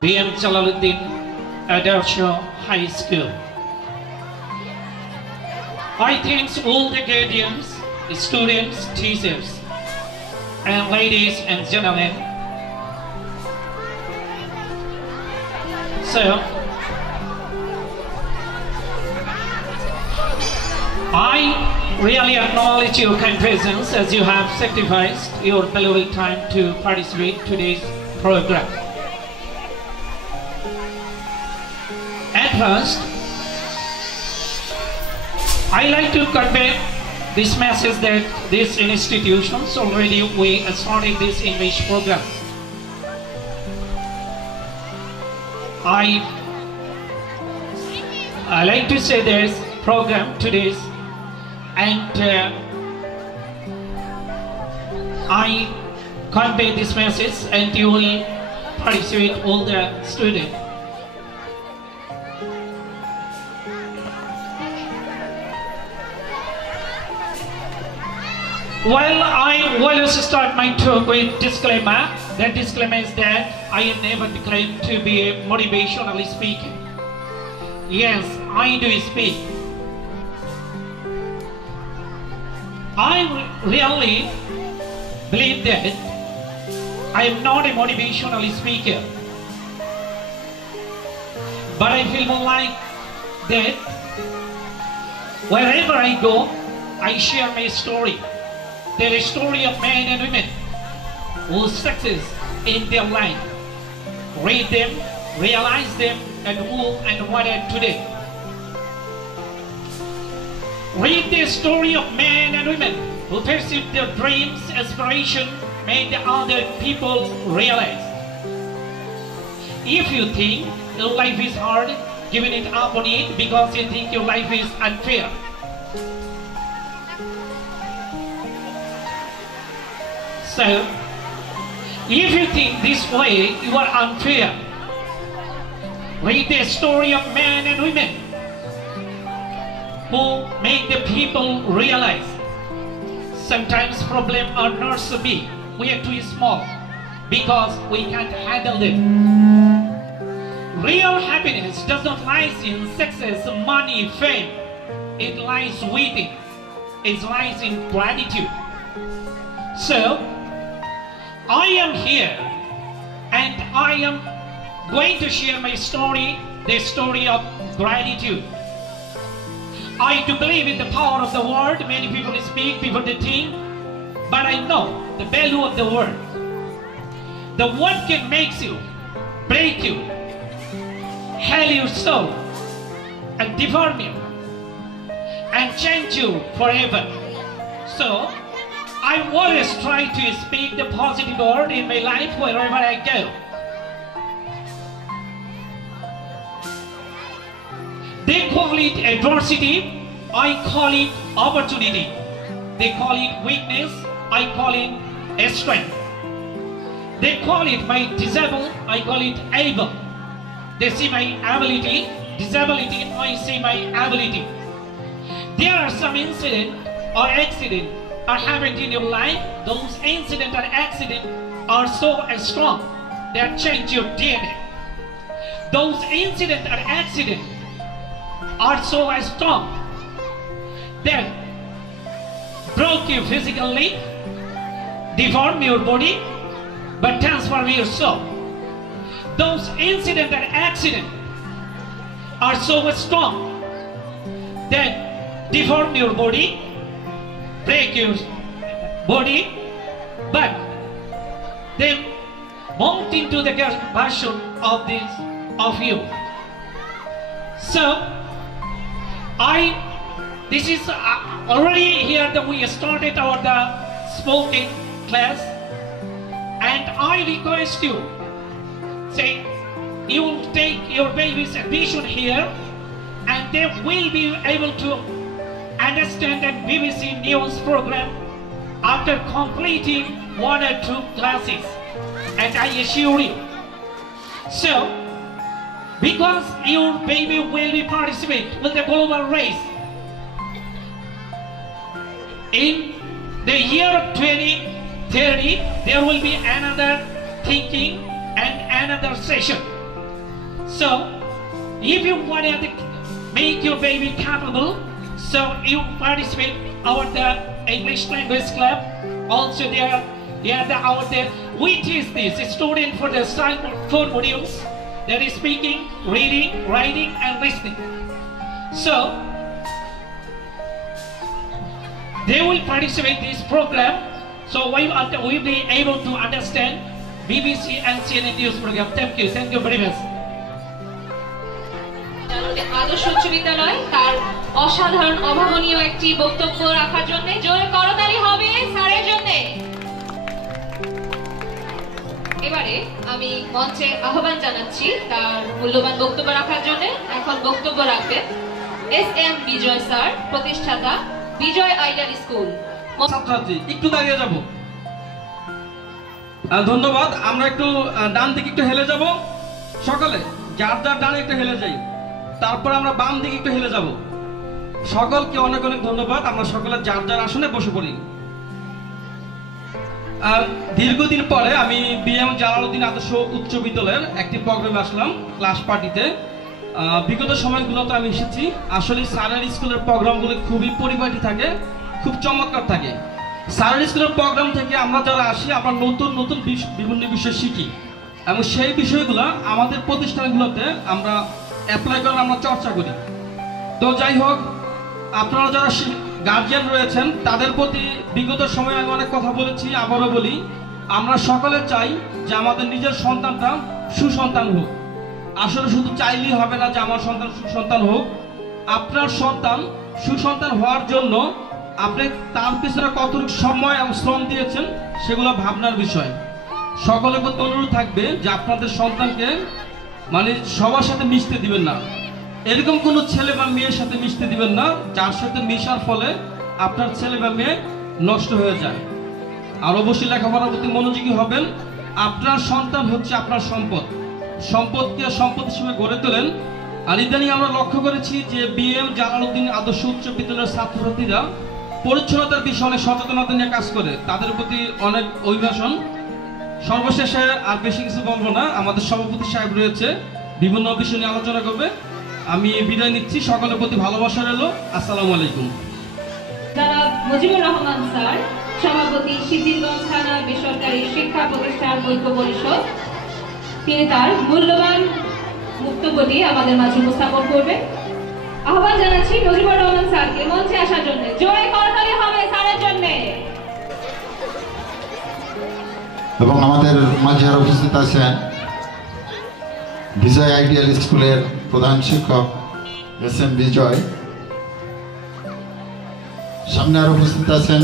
B.M. Jalaluddin Adarsha High School. I thank all the guardians, students, teachers, and ladies and gentlemen. So, I really acknowledge your kind presence as you have sacrificed your valuable time to participate in today's program. At first, I like to convey this message that these institutions already we started this English program. I like to say this program today's, and I convey this message, and you will participate all the students. Well, I will start my talk with disclaimer. That disclaimer is that I am never declared to be a motivational speaker. Yes, I do speak. I really believe that I am not a motivational speaker, but I feel more like that wherever I go, I share my story. Tell a story of men and women who success in their life. Read them, realize them, and who and what are today. Read the story of men and women who pursued their dreams, aspirations, made other people realize. If you think your life is hard, giving it up on it because you think your life is unfair. So, if you think this way, you are unfair. Read the story of men and women who make the people realize sometimes problems are not so big. We are too small because we can't handle them. Real happiness does not lie in success, money, fame. It lies within. It lies in gratitude. So, I am here and I am going to share my story, the story of gratitude. I do believe in the power of the word. Many people speak, people they think, but I know the value of the word. The word can make you, break you, heal your soul, and deform you, and change you forever. So, I always try to speak the positive word in my life wherever I go. They call it adversity, I call it opportunity. They call it weakness, I call it strength. They call it my disabled, I call it able. They see my ability, disability, I see my ability. There are some incident or accident are happening in your life. Those incidents or accidents are so strong that change your DNA. Those incidents or accidents are so strong that broke you physically, deform your body, but transform your soul. Those incidents or accidents are so strong that deform your body, break your body, but then mold into the version of you. So this is already here that we started our spoken class, and I request you, say you will take your baby's admission here, and they will be able to understand that BBC News program after completing 1 or 2 classes, and I assure you. So, because your baby will be participate with the global race in the year of 20 theory, there will be another thinking and another session. So, if you want to make your baby capable, so you participate our the English language club. Also there we teach this student for the 4 modules, that is speaking, reading, writing and listening. So they will participate in this program, so we will be able to understand BBC and CNN news program. Thank you very much. আদর্শ উচ্চ বিদ্যালয় তার অসাধারণ অভাবনীয় একটি বক্তব্য রাখার জন্য জোরে করতালি হবে স্যারের জন্য। এবারে আমি মঞ্চে আহ্বান জানাচ্ছি তার মূল্যবান বক্তব্য রাখার জন্য। এখন বক্তব্য রাখবেন SM বিজয় স্যার, প্রতিষ্ঠাতা বিজয় আইডিয়াল স্কুল। ছাত্রছাত্রী একটু দাঁড়িয়ে যাব। ধন্যবাদ। আমরা একটু ডান দিকে একটু হেলে যাব, সকলে যার যার ডানে একটু হেলে যাই, তারপর আমরা বাম দিকে একটু হেলে যাব। সকলকে অনেক অনেক ধন্যবাদ। আমরা সকলে যার যার আসনে বসে পড়ি। দীর্ঘদিন পরে আমি BM জালালউদ্দিন আদর্শ উচ্চ বিদ্যালয়ের একটি প্রোগ্রামে আসলাম, ক্লাস পার্টিতে। বিগত সময়গুলোতে আমি এসেছি। আসলে স্যারের স্কুলের প্রোগ্রামগুলো খুবই পরিপাটি থাকে, খুব চমৎকার থাকে। স্যারের স্কুলের প্রোগ্রাম থেকে আমরা যারা আসি, আমরা নতুন নতুন বিভিন্ন বিষয় শিখি এবং সেই বিষয়গুলো আমাদের প্রতিষ্ঠানগুলোতে আমরা অ্যাপ্লাই করে আমরা চর্চা করি। তো যাই হোক, আপনারা যারা গার্জিয়ান রয়েছেন তাদের প্রতি বিগত সময়ে আমি অনেক কথা বলেছি, আবারও বলি, আমরা সকলে চাই যে আমাদের নিজের সন্তানটা সুসন্তান হোক। আসলে শুধু চাইলেই হবে না যে আমার সন্তান সুসন্তান হোক। আপনার সন্তান সুসন্তান হওয়ার জন্য আপনি তার পিছনে কতটুকু সময় এবং শ্রম দিয়েছেন সেগুলো ভাবনার বিষয়। সকলের প্রতি অনুরোধ থাকবে যে আপনাদের সন্তানকে মানে সবার সাথে মিশতে দিবেন না। এরকম কোনো ছেলে বা মেয়ের সাথে মিশতে দিবেন না যার সাথে মিশার ফলে আপনার ছেলে বা মেয়ে নষ্ট হয়ে যায়। আর অবশ্যই লেখাপড়ার প্রতি মনোযোগী হবেন। আপনার সন্তান হচ্ছে আপনার সম্পদ, সম্পদকে সম্পদ হিসেবে গড়ে তোলেন। আর ইদানিং আমরা লক্ষ্য করেছি যে BM জালালউদ্দিন আদর্শ উচ্চ বিদ্যালয়ের ছাত্রছাত্রীরা পরিচ্ছন্নতার বিষয়ে অনেক সচেতনতা নিয়ে কাজ করে, তাদের প্রতি অনেক অভিবাসন। সর্বশেষে আর বেশি কিছু বলবো না, আমাদের সভাপতি সাহেব রয়েছে, বিভিন্ন বিষয় নিয়ে আলোচনা করবে। আমি বিদায় নিচ্ছি, সকলের প্রতি ভালোবাসা রইল। আসসালামু আলাইকুম। জনাব মুজিবুর রহমান স্যার, সভাপতি শিথিলগঞ্জ থানা বেসরকারি শিক্ষা প্রতিষ্ঠান ঐক্য পরিষদ, তিনি তার মূল্যবান বক্তব্যটি আমাদের মাঝে উপস্থাপন করবেন। আহ্বান জানাচ্ছি মুজিবুর রহমান স্যারকে মঞ্চে আসার জন্য। জোরে করতালি হবে স্যারের জন্য। এবং আমাদের মাঝে আরো উপস্থিত আছেন বিজয় আইডিয়াল স্কুলের প্রধান শিক্ষক SM বিজয়। সামনে আরো উপস্থিত আছেন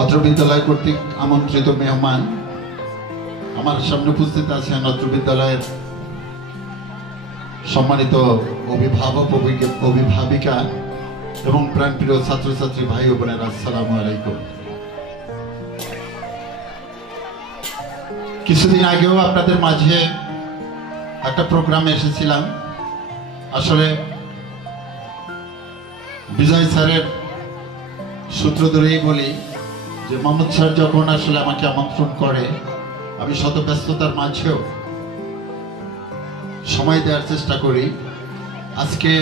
অত্র বিদ্যালয় কর্তৃক আমন্ত্রিত মেহমান। আমার সামনে উপস্থিত আছেন অত্র বিদ্যালয়ের সম্মানিত অভিভাবক, অভিভাবিকা এবং প্রাণপ্রিয় ছাত্রছাত্রী ভাই ও বোনেরা, আসসালামু আলাইকুম। কিছুদিন আগেও আপনাদের মাঝে একটা প্রোগ্রামে এসেছিলাম। আসলে বিজয় স্যারের সূত্র ধরেই বলি যে মোহাম্মদ স্যার যখন আসলে আমাকে আমন্ত্রণ করে, আমি শত ব্যস্ততার মাঝেও সময় দেওয়ার চেষ্টা করি। আজকে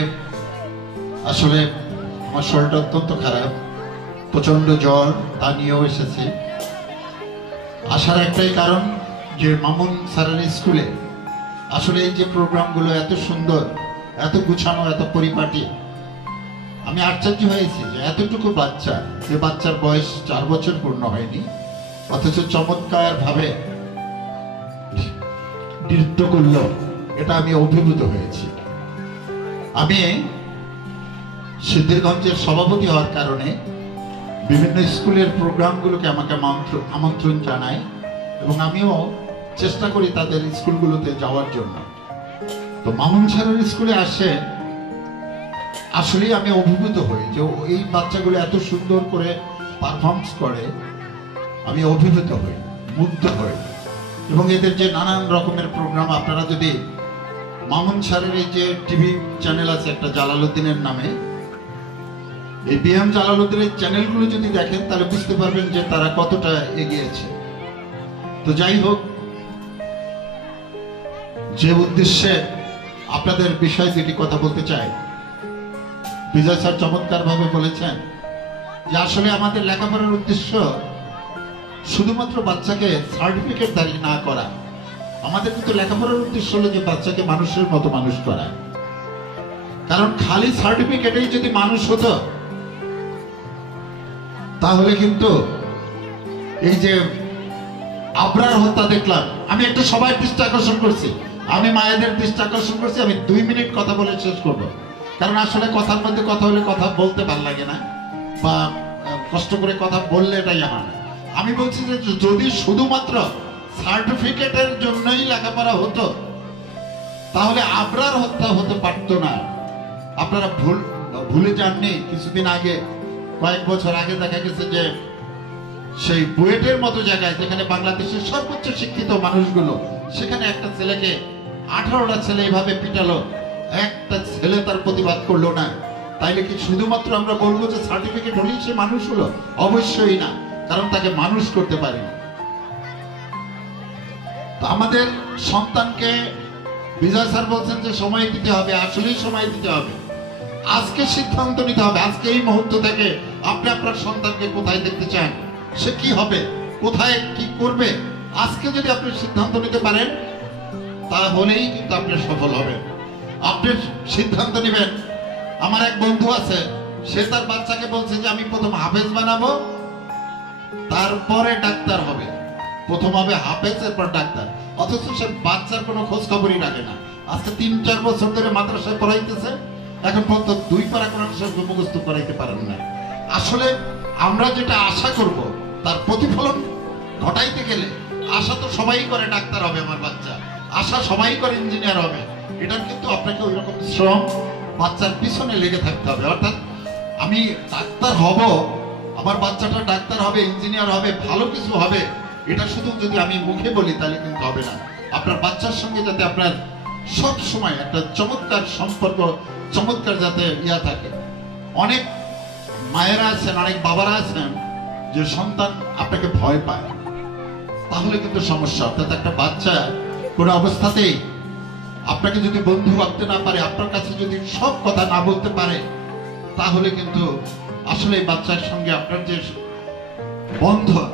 আসলে আমার শরীরটা অত্যন্ত খারাপ, প্রচন্ড জ্বর, তা নিয়েও এসেছি। আসার একটাই কারণ যে মামুন স্যারের স্কুলে আসলে এই যে প্রোগ্রামগুলো এত সুন্দর, এত গুছানো, এত পরিপাটি, আমি আশ্চর্য হয়েছি যে এতটুকু বাচ্চা, যে বাচ্চার বয়স 4 বছর পূর্ণ হয়নি, অথচ চমৎকার ভাবে নৃত্য করলো, এটা আমি অভিভূত হয়েছি। আমি সিদ্ধিরগঞ্জের সভাপতি হওয়ার কারণে বিভিন্ন স্কুলের প্রোগ্রামগুলোকে আমাকে আমন্ত্রণ জানায় এবং আমিও চেষ্টা করি তাদের স্কুলগুলোতে যাওয়ার জন্য। তো মামুন স্যারের স্কুলে আসে, আসলে আমি অভিভূত হই যে এই বাচ্চাগুলো এত সুন্দর করে পারফর্মস করে, আমি অভিভূত হই, মুগ্ধ হই। এবং এদের যে নানান রকমের প্রোগ্রাম, আপনারা যদি মামুন স্যারের এই যে টিভি চ্যানেল আছে একটা জালালউদ্দিনের নামে, এই বিএম জালালউদ্দিনের চ্যানেলগুলো যদি দেখেন তাহলে বুঝতে পারবেন যে তারা কতটা এগিয়েছে। তো যাই হোক, যে উদ্দেশ্যে আপনাদের বিষয়ে যেটি কথা বলতে চাই, বিজয় স্যার চমৎকার ভাবে বলেছেন যে আসলে আমাদের লেখাপড়ার উদ্দেশ্য শুধুমাত্র বাচ্চাকে সার্টিফিকেট দাঁড়িয়ে না করা, আমাদের কিন্তু লেখাপড়ার উদ্দেশ্য হলো যে বাচ্চাকে মানুষের মতো মানুষ করা। কারণ খালি সার্টিফিকেটেই যদি মানুষ হতো তাহলে কিন্তু এই যে আবরার হত্যা দেখলাম, আমি একটা সবাই দৃষ্টি আকর্ষণ করছি, আমি মায়েদের দৃষ্টি আকর্ষণ করছি, আমি 2 মিনিট কথা বলে শেষ করব। কারণ আসলে কথার মধ্যে কথা হলে কথা বলতে ভালো লাগে না, বা কষ্ট করে কথা বললে এটাই আমার। আমি বলছি যে যদি শুধুমাত্র সার্টিফিকেটের জন্যই লেখাপড়া হতো তাহলে আবরার হত্যা হতে পারতো না। আপনারা ভুলে যাননি, কিছুদিন আগে, কয়েক বছর আগে দেখা গেছে যে সেই বুয়েটের মতো জায়গায়, যেখানে বাংলাদেশের সর্বোচ্চ শিক্ষিত মানুষগুলো, সেখানে একটা ছেলেকে 18টা ছেলে এভাবে পিটালো, একটা ছেলে তার প্রতিবাদ করলো না। তাইলে কি শুধুমাত্র আমরা বলবো যে সার্টিফিকেট হলেই সে মানুষ হলো? অবশ্যই না, কারণ তাকে মানুষ করতে পারেনি। তো আমাদের সন্তানকে বিজয় স্যার বলছেন যে সময় দিতে হবে, আসলেই সময় দিতে হবে। আজকে সিদ্ধান্ত নিতে হবে, আজকে এই মুহূর্ত থেকে আপনি আপনার সন্তানকে কোথায় দেখতে চান, সে কি হবে, কোথায় কি করবে, আজকে যদি আপনি সিদ্ধান্ত নিতে পারেন তাহলেই কিন্তু আপনি সফল হবেন। আপনি সিদ্ধান্ত নেবেন। আমার এক বন্ধু আছে, সে তার বাচ্চাকে বলছে যে আমি প্রথম হাফেজ বানাবো, তারপরে ডাক্তার হবে। প্রথম হবে হাফেজ, এরপর ডাক্তার। অথচ সে বাচ্চার কোনো খোঁজ খবরই রাখে না। আজকে 3-4 বছর ধরে মাদ্রাসায় পড়াইতেছে, এখন পর্যন্ত 2 পারা কোরআন শরীফ মুখস্থ করাইতে পারেন না। আসলে আমরা যেটা আশা করব তার প্রতিফলন ঘটাইতে গেলে, আশা তো সবাই করে ডাক্তার হবে আমার বাচ্চা, আশা সবাই করে ইঞ্জিনিয়ার হবে, এটা কিন্তু আপনাকে ওই রকম শ্রম বাচ্চার পিছনে লেগে থাকতে হবে। অর্থাৎ আমি ডাক্তার হব, আমার বাচ্চাটা ডাক্তার হবে, ইঞ্জিনিয়ার হবে, ভালো কিছু হবে, এটা শুধু যদি আমি মুখে বলি তাহলে কিন্তু হবে না। আপনার বাচ্চার সঙ্গে যাতে আপনার সব সময় একটা চমৎকার সম্পর্ক, চমৎকার যাতে থাকে। অনেক মায়েরা আছেন, অনেক বাবারা আছেন যে সন্তান আপনাকে ভয় পায়, তাহলে কিন্তু সমস্যা। অর্থাৎ একটা বাচ্চা কোনো অবস্থাতেই আপনাকে যদি বন্ধু ভাবতে না পারে, আপনার কাছে যদি সব কথা না বলতে পারে, তাহলে কিন্তু আসলে বাচ্চার সঙ্গে আপনার যে বন্ধন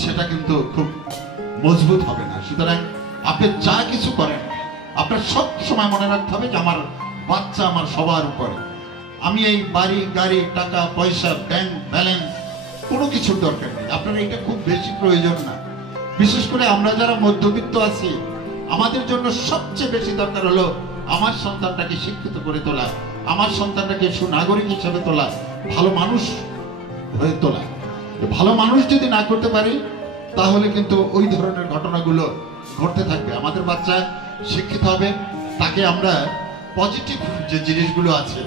সেটা কিন্তু খুব মজবুত হবে না। সুতরাং আপনি যা কিছু করেন আপনার সব সময় মনে রাখতে হবে যে আমার বাচ্চা আমার সবার উপরে। আমি এই বাড়ি, গাড়ি, টাকা পয়সা, ব্যাংক ব্যালেন্স কোনো কিছুর দরকার নেই, আপনার এটা খুব বেশি প্রয়োজন না। বিশেষ করে আমরা যারা মধ্যবিত্ত আছি, আমাদের জন্য সবচেয়ে বেশি দরকার হলো আমার সন্তানটাকে শিক্ষিত করে তোলা, আমার সন্তানটাকে সুনাগরিক হিসেবে তোলা, ভালো মানুষ হয়ে তোলা। ভালো মানুষ যদি না করতে পারি তাহলে কিন্তু ওই ধরনের ঘটনাগুলো ঘটতে থাকবে। আমাদের বাচ্চা শিক্ষিত হবে, তাকে আমরা পজিটিভ যে জিনিসগুলো আছে,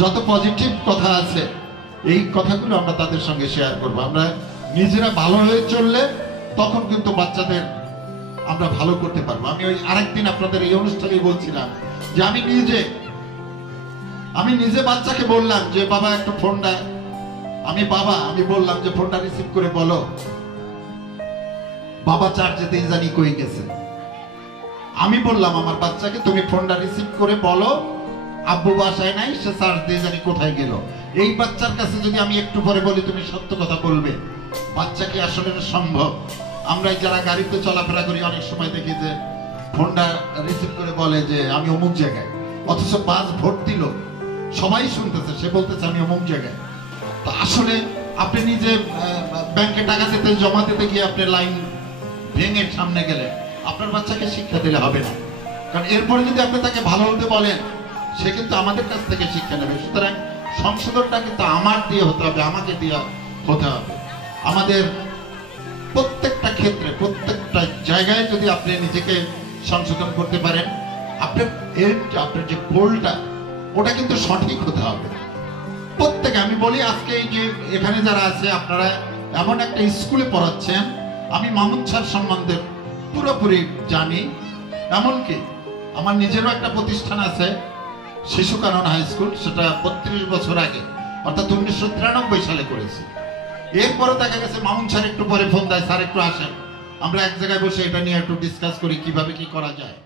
যত পজিটিভ কথা আছে, এই কথাগুলো আমরা তাদের সঙ্গে শেয়ার করবো। আমরা নিজেরা ভালো হয়ে চললে তখন কিন্তু বাচ্চাদের আমরা ভালো করতে পারবো। আমি ওই আরেকদিন আপনাদের এই অনুষ্ঠানে বলছিলাম যে আমি নিজে বাচ্চাকে বললাম যে বাবা একটা ফোনটা, আমি বললাম যে ফোনটা রিসিভ করে বলো বাবা চার্জেতেই জানি কই গেছে। আমি বললাম আমার বাচ্চাকে তুমি ফোনটা রিসিভ করে বলো আব্বু বাসায় নাই, সে চার্জ দিয়ে জানি কোথায় গেল। এই বাচ্চার কাছে যদি আমি একটু পরে বলি তুমি সত্য কথা বলবে, বাচ্চা কি আসলে সম্ভব? আমরা যারা গাড়িতে চলাফেরা করি অনেক সময় দেখি যে ফোনটা রিসিভ করে বলে যে আমি অমুক জায়গায়, অথচ বাস ভোট দিল, সবাই শুনতেছে, সে বলতেছে আমি অমুক জায়গায়। তো আসলে আপনি নিজে ব্যাংকে টাকা দিতে জমা দিতে গিয়ে আপনি লাইন ভেঙে সামনে গেলে আপনার বাচ্চাকে শিক্ষা দিলে হবে না। কারণ এরপরে যদি আপনি তাকে ভালো হতে বলেন, সে কিন্তু আমাদের কাছ থেকে শিক্ষা নেবে। সুতরাং সংশোধনটা কিন্তু আমার দিয়ে হতে হবে, আমাকে দিয়ে হতে হবে। আমাদের প্রত্যেকটা ক্ষেত্রে, প্রত্যেকটা জায়গায় যদি আপনি নিজেকে সংশোধন করতে পারেন, আপনার যে গোলটা ওটা কিন্তু সঠিক হতে হবে। প্রত্যেকে আমি বলি, আজকে এই যে এখানে যারা আছে আপনারা এমন একটা স্কুলে পড়াচ্ছেন, আমি মামুন স্যার সম্বন্ধে পুরোপুরি জানি। এমনকি আমার নিজেরও একটা প্রতিষ্ঠান আছে, শিশু কানন হাই স্কুল, সেটা 32 বছর আগে অর্থাৎ 1993 সালে করেছি। এরপরে দেখা গেছে মামুন স্যার একটু পরে ফোন দেয়, স্যার একটু আসেন, আমরা এক জায়গায় বসে এটা নিয়ে একটু ডিসকাস করি কিভাবে কি করা যায়।